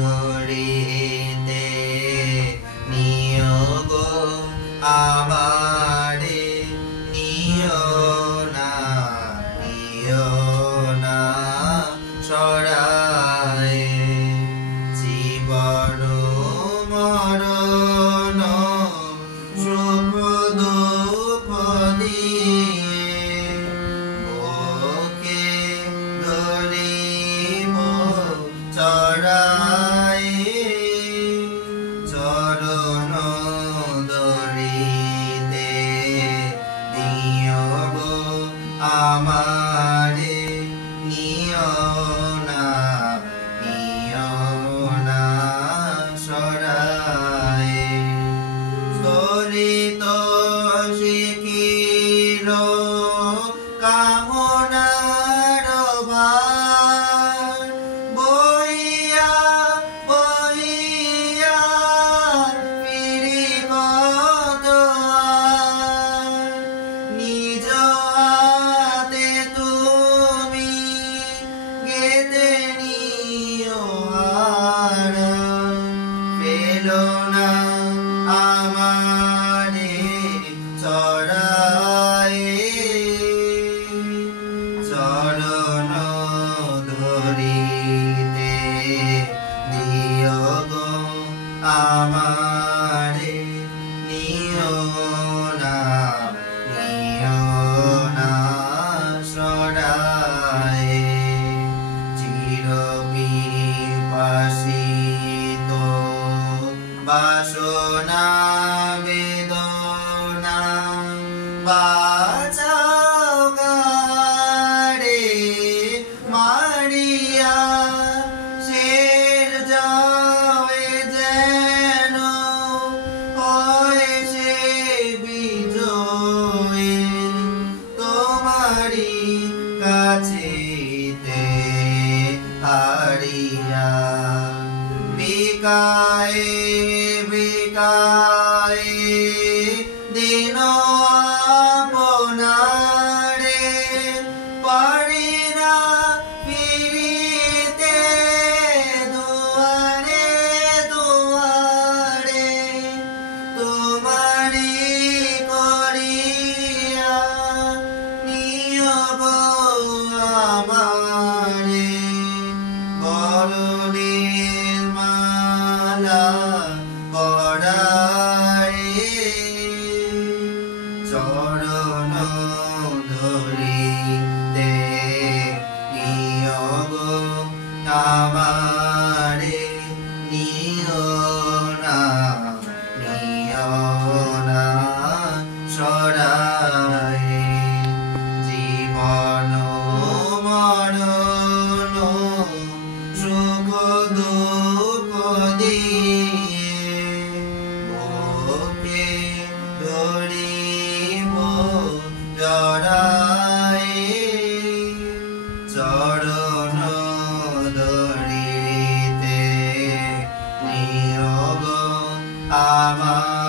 ধরিতে নিয়োগ আমারে নিও না ছড়ায় জীবন মরণ সুখ দুঃখ দিয়ে বুকে ধরিব চড়ায় চরণ ধরিতে নিয়োগ আমারে নিও না সরায় স্তরিত শিখির কামনার ভার বইয়া ফিরি কত নিজ হাতে তুমি গেতে নিও আর পেলো না আমারে চড়ায় চরণ ধরিতে নিয়োগ আমারে নিও না সরায় চির বিপাসিত বাসনা বেদনা বাঁচাও কারে মারিয়া শের যাবে যেন হয় সে বিজয় তোমারি কাছেতে হারিয়া বিকায় দিন আপনারে পারি না ফিরিতে দুয়ারে তোমারি করিয়া নিয়োগ আমারে বরণের মালা চরণ ধরিতে নিয়োগ আমারে নিও না ছড়ায় জীবন মরণ সুখ দুঃখ দিয়ে বুকে ধরিব জড়ায় চরণ ধরিতে নিয়োগ আমার